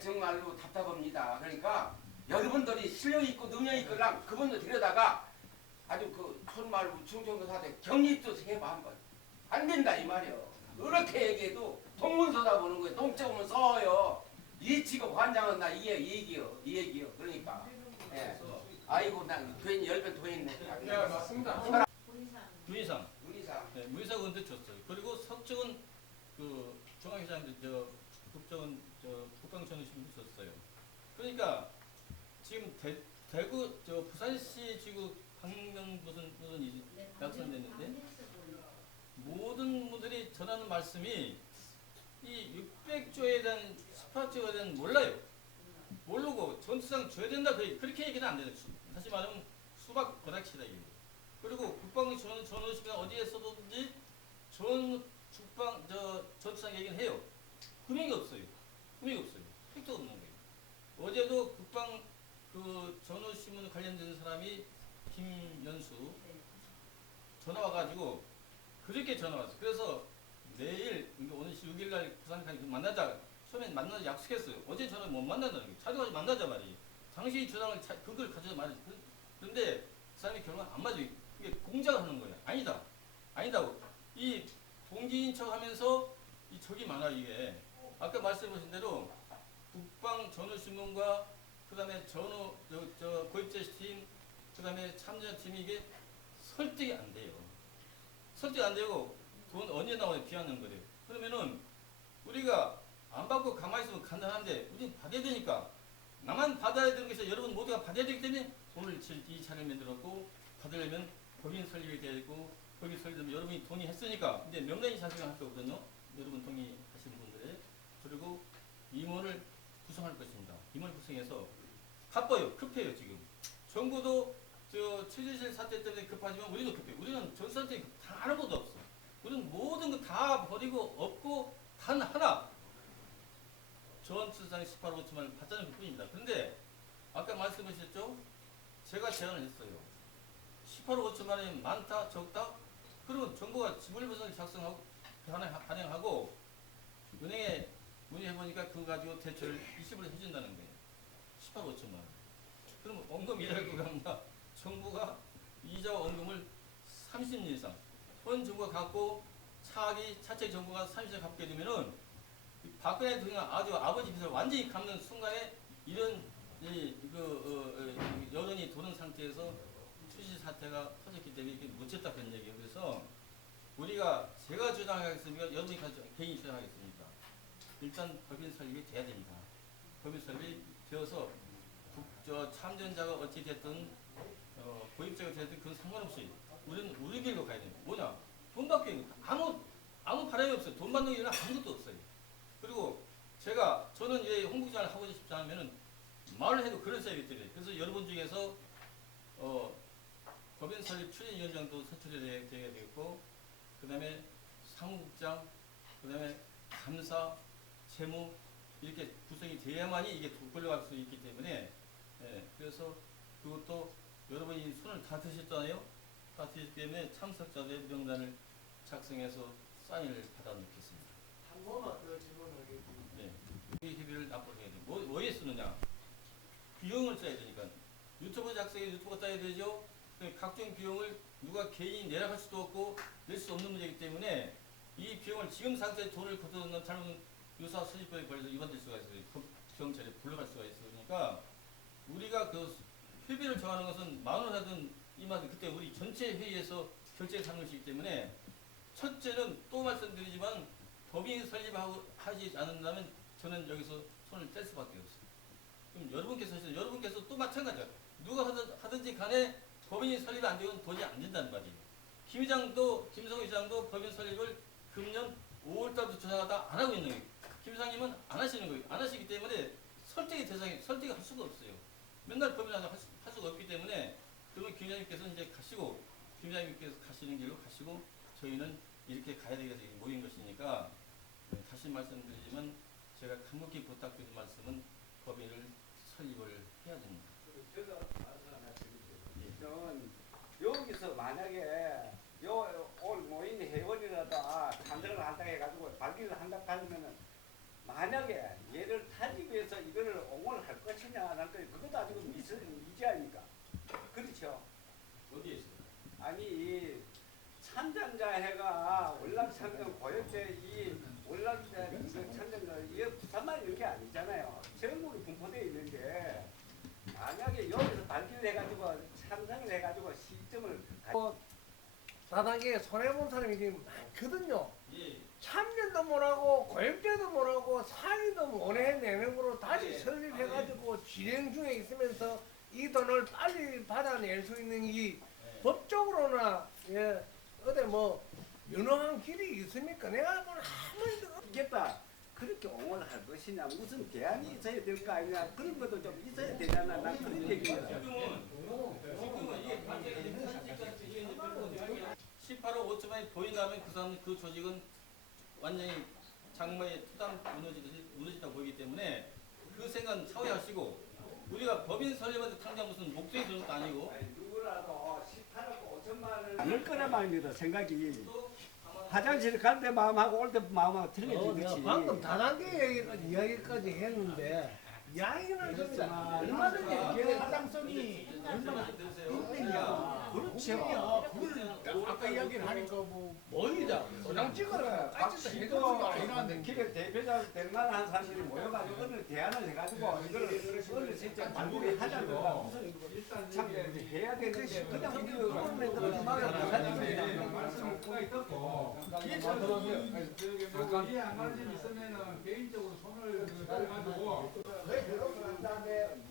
정말로 답답합니다. 그러니까 여러분들이 실력 있고 능력 있거나 그분들 들여다가 아주 그 손말로 충청도 사대 경리도 해봐 한번 안 된다 이 말이요. 이렇게 얘기해도 동문서다 보는 거예요. 동체 오면 써요. 이 직업 반장은 나 이 얘기요. 그러니까 예. 아이고 난 괜히 열변 토했네. 네, 맞습니다. 문희상. 문희상. 네, 문희상 의원도 줬어요. 그리고 석정은 그 중앙회장도 국정은 국방전우심도 줬어요. 그러니까 지금 대구 부산시 지구 방면 무슨 약속됐는데 모든 분들이 전하는 말씀이 이 600조에 대한 18조에 대한 몰라요. 모르고 전투상 줘야 된다 그렇게 얘기는 안 되는. 다시 말하면 수박 버닥치다 이게. 그리고 국방 전우시가 어디에 써도든지 전투상 얘기는 해요. 금액이 없어요. 획도 없는 거예요. 어제도 국방 전우신문 관련된 사람이 김연수 전화 와가지고 그렇게 전화 왔어. 그래서 내일 오늘 6일날 부산 가서 만나자. 처음엔 만나자 약속했어요. 어제 저는 못 만난다는 거예요. 자주 만나자 말이에요. 당신이 주장을 그걸 가져서 말이죠. 그런데 그 사람이 결국 안 맞아요. 이게 공작을 하는 거예요. 아니다고. 이 동지인 척하면서 이 적이 많아 이게. 아까 말씀하신 대로 국방 전우신문과 그다음에 고입제팀 그다음에 참전팀이 이게 설득이 안 돼요. 설득 안 되고 돈 언제 나와요? 비하는 거래요. 그러면은 우리가 안 받고 가만히 있으면 간단한데 우리는 받아야 되니까 나만 받아야 되는 것이 여러분 모두가 받아야 되기 때문에 오늘 이 차를 만들었고 받으려면 법인 설립이 돼야 되고 법인 설립되면 여러분이 동의했으니까 근데 명단이 작성할 게 없거든요. 여러분 동의하시는 분들의 그리고 임원을 구성할 것입니다. 임원 구성해서 급해요 지금. 정부도 최재실 사태 때문에 급하지만 우리도 급해요. 우리는 전선때 다 아무것도 없어. 우리는 모든 거 다 버리고 없고 단 하나 전투상 18억 5천만을 받자는 것 뿐입니다. 그런데 아까 말씀하셨죠? 제가 제안을 했어요. 18억 5천만 원이 많다 적다? 그러면 정부가 지불부선을 작성하고 발행하고 은행에 문의해보니까 그거 가지고 대출을 20% 해준다는 거예요. 18억 5천만 원. 그럼 원금 이자를 그러면 정부가 이자와 원금을 30년 이상 현 정부가 갖고 차기 정부가 30년 갚게 되면은 박근혜 대통령 아주 아버지 빚을 완전히 갚는 순간에 이런 여론이 도는 상태에서 추시 사태가 터졌기 때문에 이게 못했다 그런 얘기예요. 그래서 제가 주장하겠습니까? 여러분이 개인이 주장하겠습니까? 일단 법인 설립이 돼야 됩니다. 법인 설립이 되어서 참전자가 어찌 됐든 고입자가 됐든 그건 상관없이 우리는 우리 길로 가야 됩니다. 뭐냐? 돈 받기 아무 바람이 없어요. 돈 받는 일은 아무것도 없어요. 그리고 저는 왜 홍보장을 하고 싶지 않으면은 말을 해도 그런 사람이기 그래서 여러분 중에서 법인 설립 추진위원장도 선출이 되어야 되겠고 그 다음에 사무국장 그 다음에 감사 재무 이렇게 구성이 돼야만이 이게 굴러갈 수 있기 때문에 그래서 그것도 여러분이 손을 다 드셨잖아요. 다 드셨기 때문에 참석자들의 명단을 작성해서 사인을 받아 놓겠습니다. 한 번만 더 질문하겠습니다. 네. 이 협의를 납부해야 돼. 뭐에 쓰느냐? 비용을 써야 되니까. 유튜브 작성에 유튜브가 따야 되죠. 각종 비용을 누가 개인이 내려갈 수도 없고 낼 수 없는 문제이기 때문에 이 비용을 지금 상태에 돈을 거둬놓는 잘못 유사 수집법에 걸려서 위반될 수가 있어요. 경찰에 불러갈 수가 있으니까 우리가 그 회비를 정하는 것은 10,000원 하든 20,000원 그때 우리 전체 회의에서 결정하는 것이기 때문에 첫째는 또 말씀드리지만 법인 설립하지 않는다면 저는 여기서 손을 뗄 수밖에 없어요. 그럼 여러분께서 또 마찬가지야. 누가 하든지 간에 법인이 설립이 안 되면 돈이 안 된다는 말이에요. 김성호 회장도 법인 설립을 금년 5월달부터 조사하다 안 하고 있는 거예요. 김 회장님은 안 하시는 거예요. 안 하시기 때문에 설득을 할 수가 없어요. 맨날 법인을 할 수가 없기 때문에 그러면 김 회장님께서 이제 가시고 김 회장님께서 가시는 길로 가시고 저희는 이렇게 가야 되겠어서 모인 것이니까 다시 말씀드리지만 제가 간곡히 부탁드리는 말씀은 법인을 설립을 해야 됩니다. 제가 말씀 하나 드릴게요. 여기서 만약에 오늘 모인 회원이라도 간증을 한다 해가지고 발기를 한다 하면은 만약에 얘를 타기 위해서 이거를 옹호를 할 것이냐 안 할 것이냐 그것도 아직은 미지아닙니까? 그렇죠? 어디에 있어요? 아니 참전자회가 월남 참전 고역제 이 월남 참전자 이게 부산만 이런 게 아니잖아요. 전국이 분포되어 있는데 만약에 여기서 단기를 해가지고 참상을 해가지고 시점을 다단계에 손해본 사람이 지금 많거든요. 예. 참여도 못하고 고액제도 못하고 상위도 못해내는 거로 다시 예. 설립해가지고 진행 중에 있으면서 이 돈을 빨리 받아낼 수 있는 이 법적으로나 예 어디 뭐 유능한 길이 있습니까? 내가 뭐 아무리 있겠다. 그렇게 옹호할 것이냐 무슨 대안이 있어야 될 거 아니냐 그런 것도 좀 있어야 되잖아. 난 그런 얘기예요. 지금은 이게 관계가 18억 5천만이 보인다면 그 사람 그 조직은 완전히 장마에 투당 무너지다 보이기 때문에 그 생각은 차후하시고 우리가 법인 설립한테 당장 무슨 목적이 드는 것도 아니고 누구라도 18억 5천만 원을 넣을 거란 말입니다. 생각이 화장실 갈 때 마음하고 올 때 마음하고 틀려지듯이 방금 다단계 이야기까지 했는데 이야기는 좀 얼마든지 타당성이 얼마나 들으세요. 그렇죠. 그걸 아까 이야기를 하니까 뭐이다 도장 찍어라 같이 해주는 거 아니라는데 기획 대표자 될 만한 사람들이 모여가지고 어느 대안을 해가지고 이걸 어느 실제 발굴이 하자는 거 무슨 참 해야 되는데 그냥 우리가 그런 말씀을 거의 듣고 이해 안 가는 점이 있으면은 개인적으로 손을 해가지고 왜 그러고 난 다음에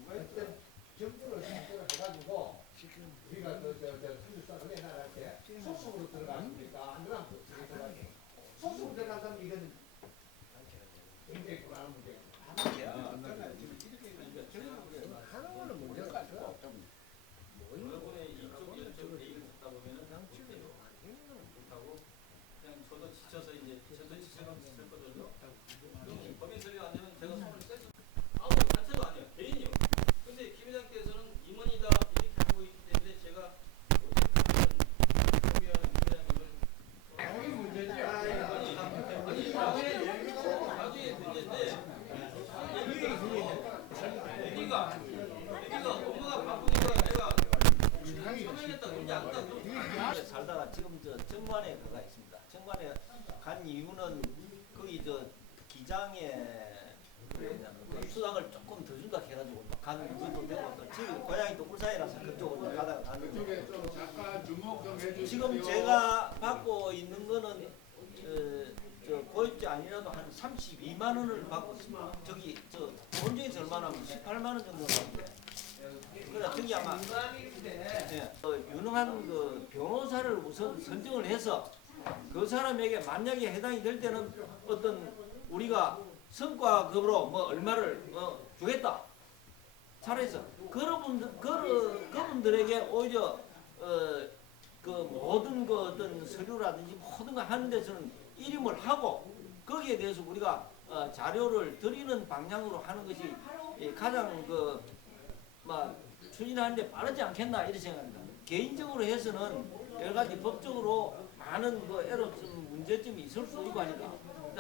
어떤 정부를 해가지고 우리가 수술사를 해나갈 때 소속으로 들어갔습니까? 안 들어가면 소속으로 들어간다면 이건 굉장히 곤란한 문제예요. 하는 거는 문제가 없어. 여러분의 이쪽 얘기를 듣다 보면은 못하고 그냥 저도 지쳐서 이제 저도 지쳤거든요. 법인 설립 안 되면 제가 손을 떼서 아무 자체도 아니에요. 개인이요. 근데 김 회장께서는 임원이다 이렇게 하고 있기 때문에 제가 어떻게 하면 김 회장님을 문제지. 나중에 문제인데 얘기가 엄마가 바쁘니까 내가 서명했다 그러지 않다. 살다가 지금 저 정관에 그가 있습니다. 정관에 간 이유는 거기 저 기장에 그 수당을 조금 더 준다 해가지고 간 것도 되고 또 집이 고향이 또 울산이라서 그쪽으로 가다가 갔는데 그쪽에 좀 잠깐 주목 좀 해주시고요. 지금 제가 받고 있는 거는 저 고액제 아니라도 한 32만 원을 받고 있습니다. 저기 저 본중에서 얼마나 하면 18만 원 정도 나오는데 그래 저기 아마 예, 유능한 그 변호사를 우선 선정을 해서 그 사람에게 만약에 해당이 될 때는 어떤 우리가 성과급으로 뭐 얼마를 주겠다. 차라리서 그분들에게 오히려 그 모든 그 어떤 서류라든지 모든 거 하는 데서는 이름을 하고 거기에 대해서 우리가 자료를 드리는 방향으로 하는 것이 가장 추진하는데 빠르지 않겠나 이런 생각입니다. 개인적으로 해서는 여러 가지 법적으로 많은 그 애로점 문제점이 있을 수 있고 하니까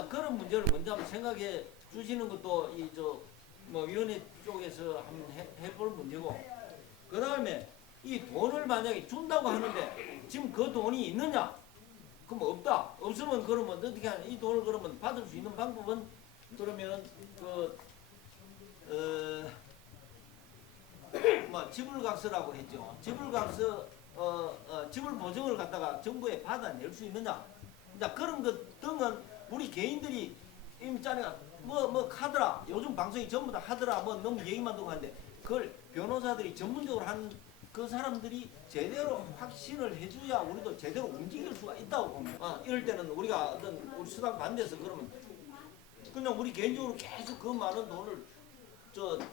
그런 문제를 먼저 한번 생각해 주시는 것도 위원회 쪽에서 한번 해볼 문제고 그 다음에 이 돈을 만약에 준다고 하는데 지금 그 돈이 있느냐? 그럼 없다. 없으면 그러면 어떻게 하냐? 이 돈을 그러면 받을 수 있는 방법은 그러면 지불각서라고 했죠. 지불각서 지불 보증을 갖다가 정부에 받아낼 수 있느냐? 자 그런 것 등은 우리 개인들이 임자네가 뭐 하더라. 요즘 방송이 전부 다 하더라. 뭐 너무 얘기만 듣고 하는데 그걸 변호사들이 전문적으로 하는 그 사람들이 제대로 확신을 해줘야 우리도 제대로 움직일 수가 있다고 봅니다. 이럴 때는 우리가 어떤 우리 수당 반대해서 그러면 그냥 우리 개인적으로 계속 그 많은 돈을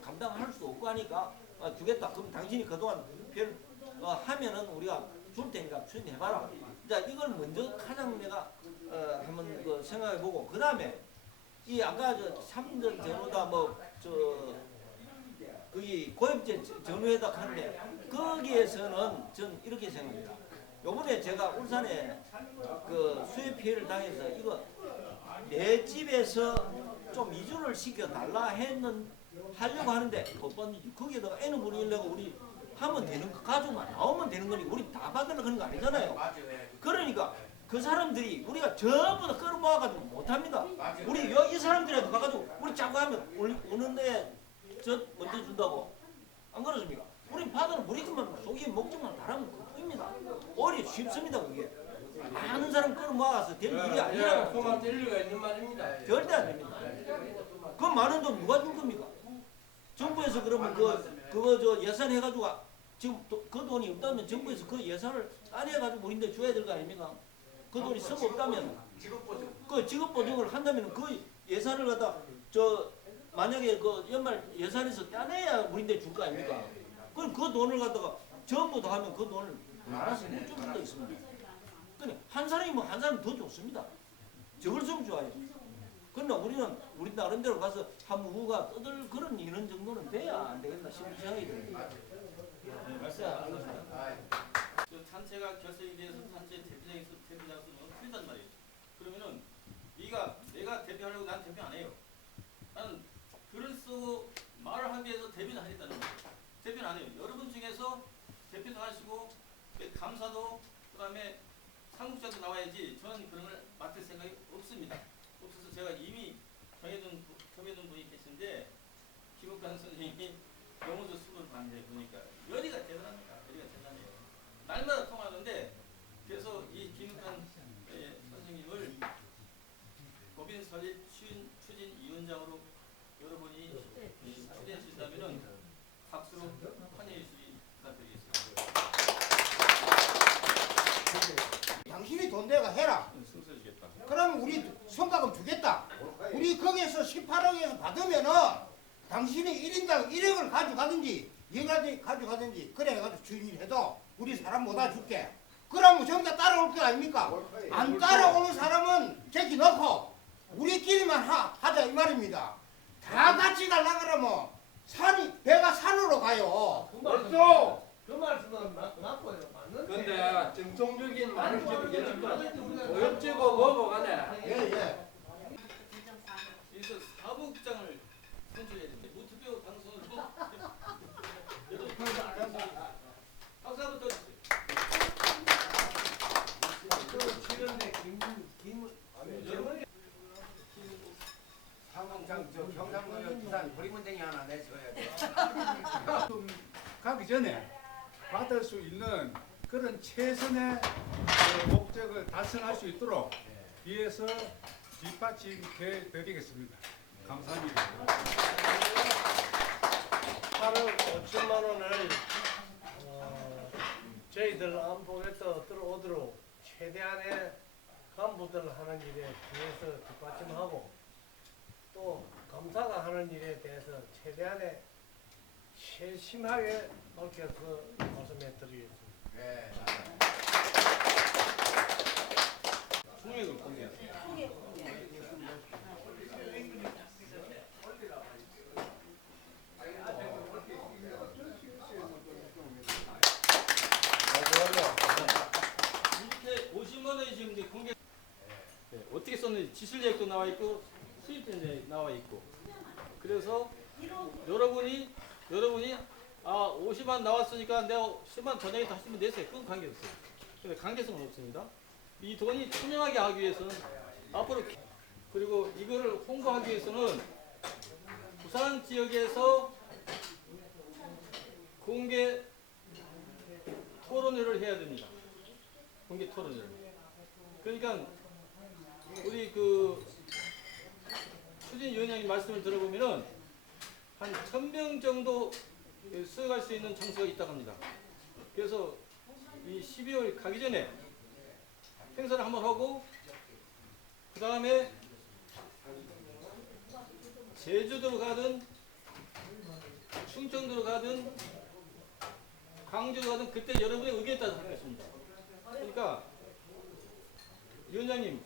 감당할 수 없고 하니까 주겠다. 그럼 당신이 그동안 하면은 우리가 줄 테니까 추진해봐라. 자 이걸 먼저 가장 내가 한번 생각해보고 그 다음에 이 아까 참전 전후다 거기 고액제 전후에다 하는데 거기에서는 전 이렇게 생각합니다. 요번에 제가 울산에 그 수해 피해를 당해서 이거 내 집에서 좀 이주를 시켜달라 하려고 하는데 못 받는지 거기에다가 N은 분이려고 우리 하면 되는 거 가족만 나오면 되는 거니 우리 다 받으려고 하는 거 아니잖아요. 그러니까 그 사람들이 우리가 전부 다 끌어모아가지고 못합니다. 우리 이 사람들한테 가가지고 우리 자꾸 하면 오는데 젖 먼저 준다고 안 그렇습니까? 우리 파도는 우리만 속이 목적만 다르면 그뿐입니다. 오히려 쉽습니다 그게. 많은 사람 끌어모아서 될 일이 아니라고. 그만 일리가 있는 말입니다. 절대 안 됩니다. 그 많은 돈 누가 줄 겁니까? 정부에서 그러면 그거 저 예산 해가지고 지금 그 돈이 없다면 정부에서 그 예산을 따내가지고 우리한테 줘야 될 거 아닙니까? 그 돈이 썩 없다면 그 직업보증을 한다면 그 예산을 갖다 저 만약에 그 연말 예산에서 따내야 우리한테 줄 거 아닙니까? 그럼 그 돈을 갖다가 전부 다 하면 그 돈을 알아서 묻줄 수도 있습니다. 그러니까 한 사람이면 한 사람 더 좋습니다. 적을수록 좋아요. 그러나 우리는 우리 나름대로 가서 한번 후가 떠들 그런 이런 정도는 돼야 안 되겠나 싶은 생각이 듭니다. 네, 말씀하셨습니다. 그 단체가 결성이 돼서 단체 대표장에서 너무 틀리단 말이에요. 그러면은 내가 대표하려고 난 대표 안 해요. 나는 글을 쓰고 말을 하기 위해서 대표는 하겠다는 거예요. 대표는 안 해요. 여러분 중에서 대표도 하시고 감사도 그다음에 상국자도 나와야지 저는 그런 걸 맡을 생각이 없습니다. 없어서 제가 이미 정해둔 분이 계신데 김욱관 선생님이 영어도 수업을 봤는데 보니까 열의가 대단합니다. 열의가 대단해요. 날마다 통하는데 그래서 이 김욱관 선생님을 법인 설립 추진위원장으로 여러분이 추진해 주신다면 박수로 환영해 주시기 부탁드리겠습니다. 당신이 돈 내가 해라. 숨 주겠다. 그러면 우리 성과금 주겠다. 우리 거기에서 18억에서 받으면은 당신이 1인당 1억을 가져가든지 2가지 가져가든지 그래 해가지고 주인이 해도 우리 사람 못다 줄게. 그러면 전부 다 따라올 거 아닙니까? 안 따라오는 사람은 제기 넣고 우리끼리만 하자 이 말입니다. 다 같이 가려고 그러면 배가 산으로 가요. 맞죠? 그 말씀은 맞고요. 맞는데. 근데 정통적인 말을 좀 해줄까? 어찌고 뭐고 간에 예. 그래서 사무국장을 선출해야 됩니다. 무투표 방송을 여러분 박수 한번 더 주세요. 치는데 사무장 저 경상도 부산 보리문쟁이 하나 내줘야 돼. 좀 가기 전에 받을 수 있는 그런 최선의 목적을 달성할 수 있도록 위해서 뒷받침해 드리겠습니다. 감사합니다. 8억 5천만 원을 저희들 안보에서 들어오도록 최대한의 간부들 하는 일에 대해서 뒷받침하고 또 검사가 하는 일에 대해서 최대한의 세심하게 밝혀서 말씀해 드리겠습니다. 네. 총액을 공개하세요. 이렇게 50만 원이 지금 이제 공개. 네, 어떻게 썼는지 지출계획도 나와 있고 수입도 나와 있고. 그래서 여러분이 50만 나왔으니까 내가 10만 더 내겠다 하시면 내세요. 그건 관계없어요. 근데 관계성은 없습니다. 이 돈이 투명하게 하기 위해서는 앞으로 그리고 이거를 홍보하기 위해서는 부산 지역에서 공개 토론회를 해야 됩니다. 공개 토론회를. 그러니까 우리 그 추진위원장님 말씀을 들어보면은 한 1000명 정도 수용할 수 있는 장소가 있다고 합니다. 그래서 이 12월 가기 전에 행사를 한번 하고 그 다음에 제주도로 가든 충청도로 가든 광주로 가든 그때 여러분의 의견에 따라서 하겠습니다. 그러니까 위원장님